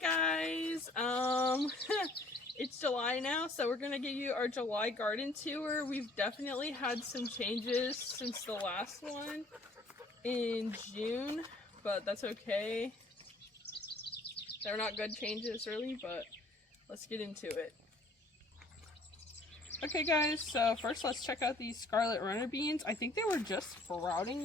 Guys, it's July now, so we're gonna give you our July garden tour. We've definitely had some changes since the last one in June, but that's okay. They're not good changes really, but let's get into it. Okay guys, so first let's check out these scarlet runner beans. I think they were just sprouting,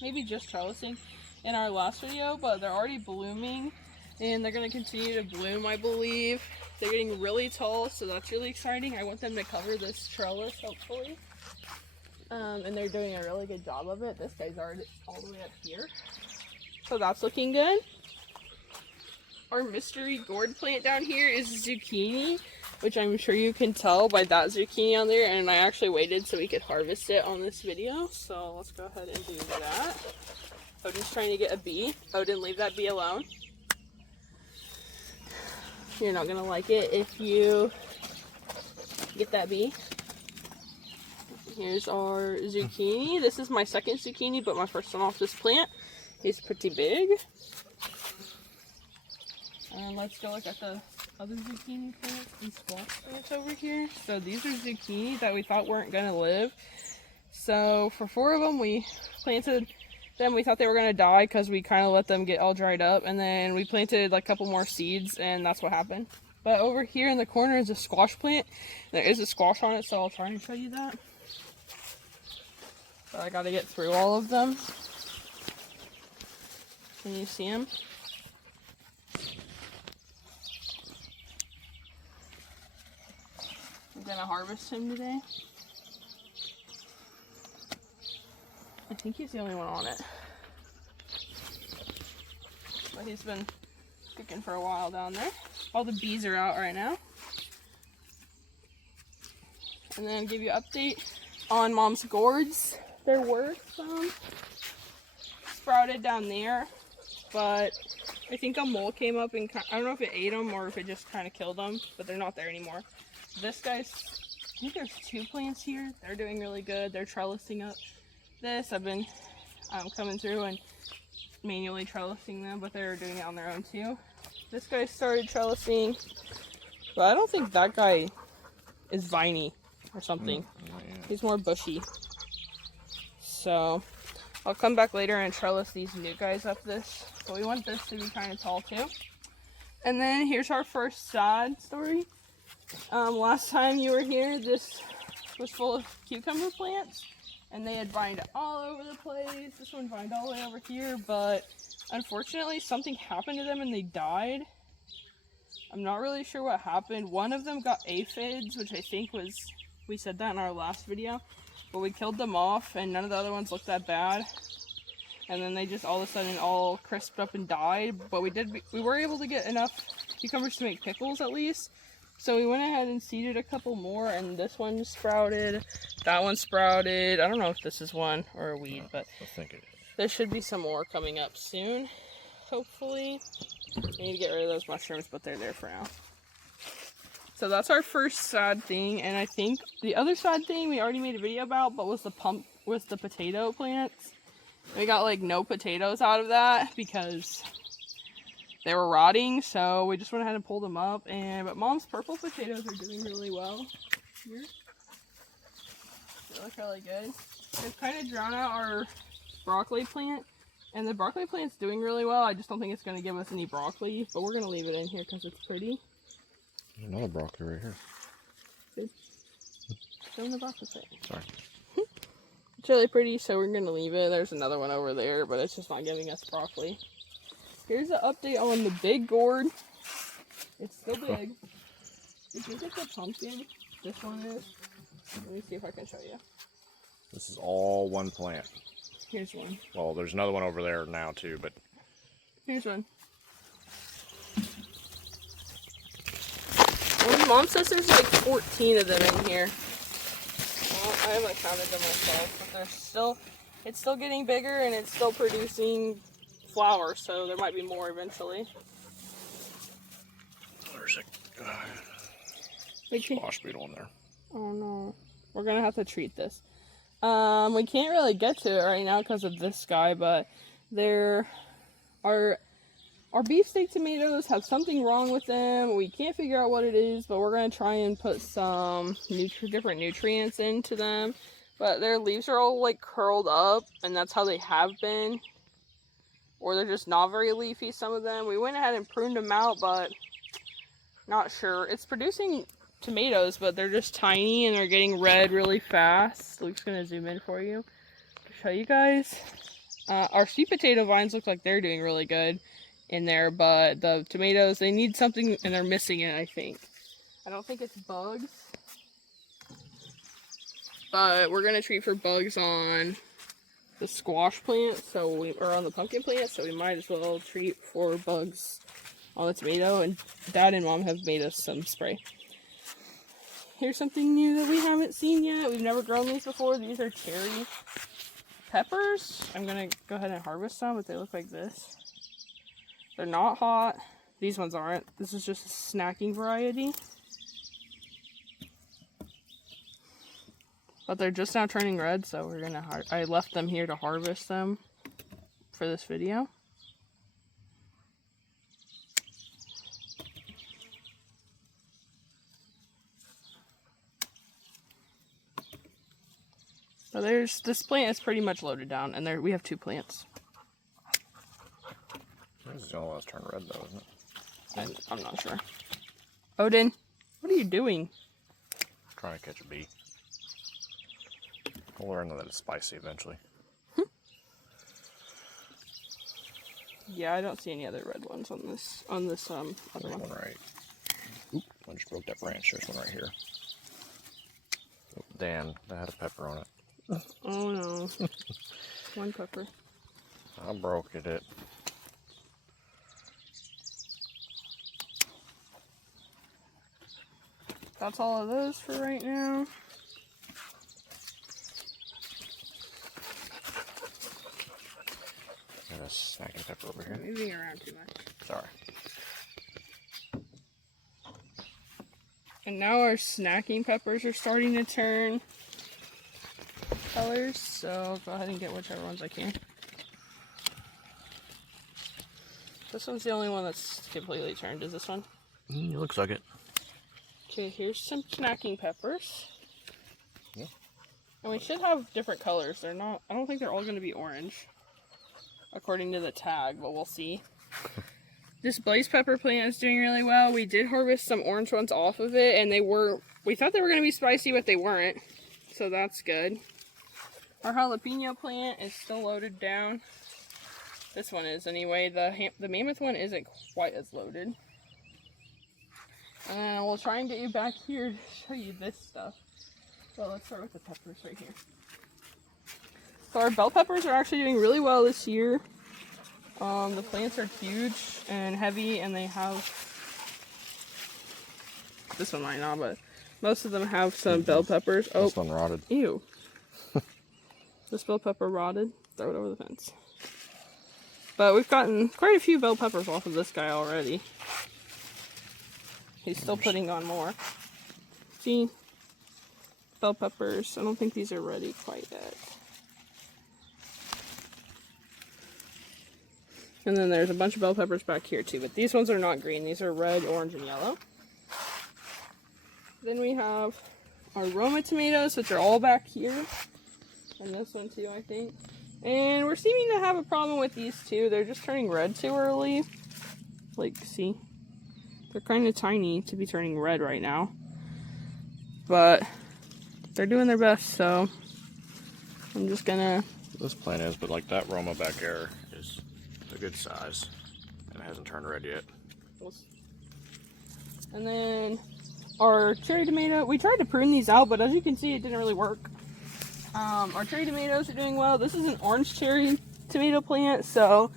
maybe just trellising in our last video, but they're already blooming and they're going to continue to bloom, I believe. They're getting really tall, so that's really exciting. I want them to cover this trellis, hopefully. And they're doing a really good job of it. This guy's already all the way up here, so that's looking good. Our mystery gourd plant down here is zucchini, which I'm sure you can tell by that zucchini on there, and I actually waited so we could harvest it on this video, so let's go ahead and do that. Odin's trying to get a bee. Odin, leave that bee alone. You're not gonna like it if you get that bee. Here's our zucchini. This is my second zucchini, but my first one off this plant. He's pretty big. And let's go look at the other zucchini plants and squash plants over here. So these are zucchini that we thought weren't gonna live. So for 4 of them, we planted them. We thought they were gonna die because we kind of let them get all dried up, and then we planted like a couple more seeds, and that's what happened. But over here in the corner is a squash plant. There is a squash on it, so I'll try and show you that. But I gotta get through all of them. Can you see them? I'm gonna harvest him today. I think he's the only one on it. But he's been cooking for a while down there. All the bees are out right now. And then give you an update on Mom's gourds. There were some sprouted down there, but I think a mole came up and I don't know if it ate them or if it just kind of killed them, but they're not there anymore. This guy's, I think there's 2 plants here. They're doing really good. They're trellising up this. I've been coming through and manually trellising them, but they're doing it on their own too. This guy started trellising, but I don't think that guy is viney or something. He's more bushy. So I'll come back later and trellis these new guys up this, but we want this to be kind of tall too. And then here's our first sad story. Last time you were here, this was full of cucumber plants, and they had vined all over the place. This one vined all the way over here, but unfortunately something happened to them and they died. I'm not really sure what happened. One of them got aphids, which I think was, we said that in our last video, but we killed them off and none of the other ones looked that bad. And then they just all of a sudden all crisped up and died, but we were able to get enough cucumbers to make pickles at least. So we went ahead and seeded a couple more, and this one sprouted, that one sprouted. I don't know if this is one or a weed, but I think it is. There should be some more coming up soon, hopefully. I need to get rid of those mushrooms, but they're there for now. So that's our first sad thing, and I think the other sad thing we already made a video about, but was the potato plants. We got like no potatoes out of that because they were rotting, so we just went ahead and pulled them up. But Mom's purple potatoes are doing really well. Here. They look really good. They've kind of drowned out our broccoli plant, and the broccoli plant's doing really well. I just don't think it's going to give us any broccoli, but we're going to leave it in here because it's pretty. There's another broccoli right here. Good. Show them the broccoli plant. Sorry. It's really pretty, so we're going to leave it. There's another one over there, but it's just not giving us broccoli. Here's an update on the big gourd. It's still big. Did you get the pumpkin? This one is. Let me see if I can show you. This is all one plant. Here's one. Well, there's another one over there now too, but Here's one. Well, Mom says there's like 14 of them in here. Well, I haven't counted them myself, but it's still getting bigger and it's still producing flowers, so there might be more eventually. there's a squash beetle in there. Oh no. We're gonna have to treat this. We can't really get to it right now because of this guy, but there are our beefsteak tomatoes have something wrong with them. We can't figure out what it is, but we're going to try and put some different nutrients into them. But their leaves are all like curled up, and that's how they have been. Or they're just not very leafy, some of them. We went ahead and pruned them out, but not sure. It's producing tomatoes, but they're just tiny and they're getting red really fast. Luke's going to zoom in for you to show you guys. Our sweet potato vines look like they're doing really good in there, but the tomatoes, they need something and they're missing it, I think. I don't think it's bugs, but we're gonna treat for bugs on the squash plant, or on the pumpkin plant, so we might as well treat for bugs on the tomato, and Dad and Mom have made us some spray. Here's something new that we haven't seen yet. We've never grown these before. These are cherry peppers. I'm gonna go ahead and harvest some, but they look like this. They're not hot. These ones aren't. This is just a snacking variety. But they're just now turning red, so we're gonna I left them here to harvest them for this video. So this plant is pretty much loaded down, and we have 2 plants. This is the only one that's turned red, though, isn't it? I'm not sure. Odin, what are you doing? Trying to catch a bee. We'll learn that it's spicy eventually. Yeah, I don't see any other red ones on this other There's one. one right. Oop, I just broke that branch. There's one right here. Oh, Dan, that had a pepper on it. Oh no. One pepper. I broke it. That's all of those for right now. Got a snacking pepper over here. I'm moving around too much. Sorry. And now our snacking peppers are starting to turn colors, so I'll go ahead and get whichever ones I can. This one's the only one that's completely turned. Is this one? It looks like it. Okay, here's some snacking peppers. Yeah. And we should have different colors. They're not, I don't think they're all going to be orange, according to the tag, but we'll see. This blaze pepper plant is doing really well. We did harvest some orange ones off of it, and we thought they were going to be spicy, but they weren't. So that's good. Our jalapeno plant is still loaded down. This one is anyway. The mammoth one isn't quite as loaded. And we'll try and get you back here to show you this stuff. So let's start with the peppers right here. So our bell peppers are actually doing really well this year. The plants are huge and heavy, and they have, this one might not, but most of them have some bell peppers. Oh, this one rotted. Ew. This bell pepper rotted. Throw it over the fence. But we've gotten quite a few bell peppers off of this guy already. He's still putting on more. See? Bell peppers. I don't think these are ready quite yet. And then there's a bunch of bell peppers back here too, but these ones are not green. These are red, orange, and yellow. Then we have our Roma tomatoes, which are all back here. And this one too, I think. And we're seeming to have a problem with these two. They're just turning red too early. Like, see? They're kind of tiny to be turning red right now. But they're doing their best, so I'm just gonna... This plant is, but like that Roma back there is a good size. And it hasn't turned red yet. And then our cherry tomato, we tried to prune these out, but as you can see, it didn't really work. Our cherry tomatoes are doing well. This is an orange cherry tomato plant, so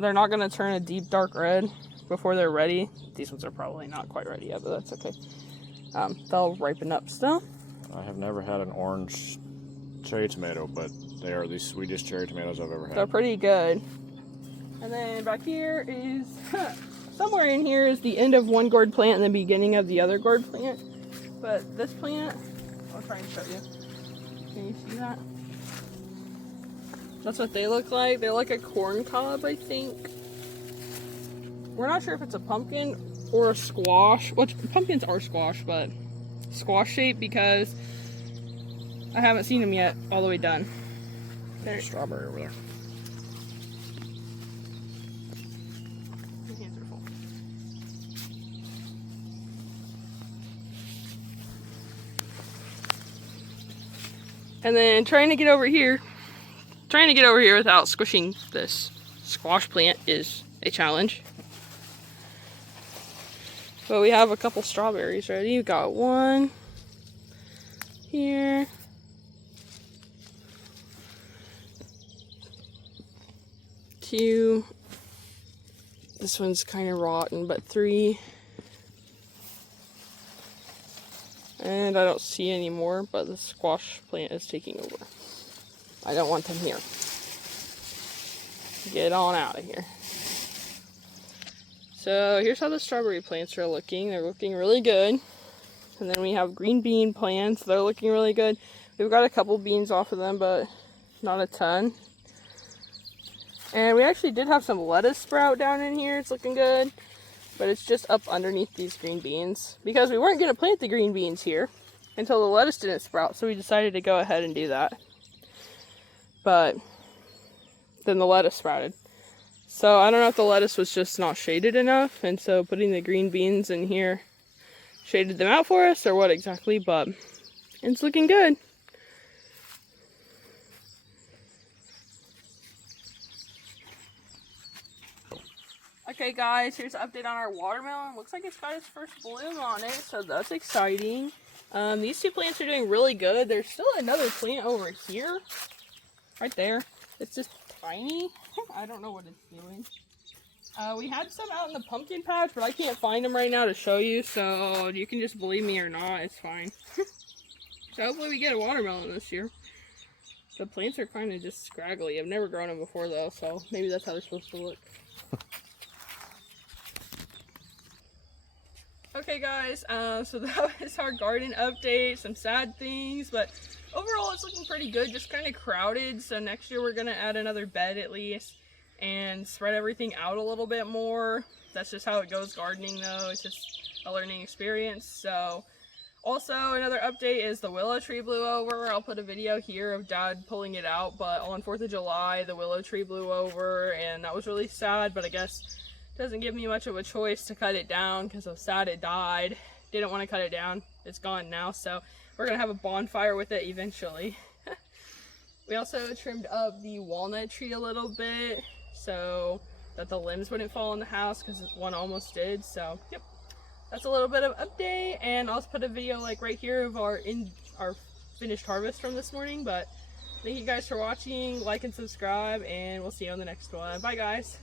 they're not going to turn a deep dark red before they're ready. These ones are probably not quite ready yet, but that's okay. They'll ripen up still. I have never had an orange cherry tomato, but they are the sweetest cherry tomatoes I've ever had. They're pretty good. And then back here is, somewhere in here is the end of one gourd plant and the beginning of the other gourd plant. But this plant, I'll try and show you. Can you see that? That's what they look like. They're like a corn cob, I think. we're not sure if it's a pumpkin or a squash. Well, pumpkins are squash, but squash shape because I haven't seen them yet all the way done. There's a strawberry over there. My hands are full. And then trying to get over here without squishing this squash plant is a challenge. But we have a couple strawberries ready. We've got one here. Two. This one's kind of rotten, but 3. And I don't see any more, but the squash plant is taking over. I don't want them here. Get on out of here. So here's how the strawberry plants are looking. They're looking really good. And then we have green bean plants. They're looking really good. We've got a couple beans off of them, but not a ton. And we actually did have some lettuce sprout down in here. It's looking good. But it's just up underneath these green beans. Because we weren't going to plant the green beans here until the lettuce didn't sprout. So we decided to go ahead and do that. But then the lettuce sprouted. So I don't know if the lettuce was just not shaded enough, and so putting the green beans in here shaded them out for us, or what exactly, but it's looking good. Okay guys, here's an update on our watermelon. Looks like it's got its first bloom on it, so that's exciting. These 2 plants are doing really good. There's still another plant over here, right there. It's just tiny. I don't know what it's doing. We had some out in the pumpkin patch, but I can't find them right now to show you, so you can just believe me or not, it's fine. So hopefully we get a watermelon this year. The plants are kind of just scraggly. I've never grown them before though, so maybe that's how they're supposed to look. Okay guys, so that was our garden update, some sad things, but overall it's looking pretty good, just kind of crowded, so next year we're going to add another bed at least, and spread everything out a little bit more. That's just how it goes gardening though, it's just a learning experience. So also another update is the willow tree blew over. I'll put a video here of Dad pulling it out, but on 4th of July the willow tree blew over, and that was really sad, but I guess doesn't give me much of a choice to cut it down because I'm sad it died. Didn't want to cut it down. It's gone now, so we're gonna have a bonfire with it eventually. We also trimmed up the walnut tree a little bit so that the limbs wouldn't fall in the house because one almost did. So yep, that's a little bit of update, and I'll put a video like right here of our finished harvest from this morning. But thank you guys for watching, like and subscribe, and we'll see you on the next one. Bye guys.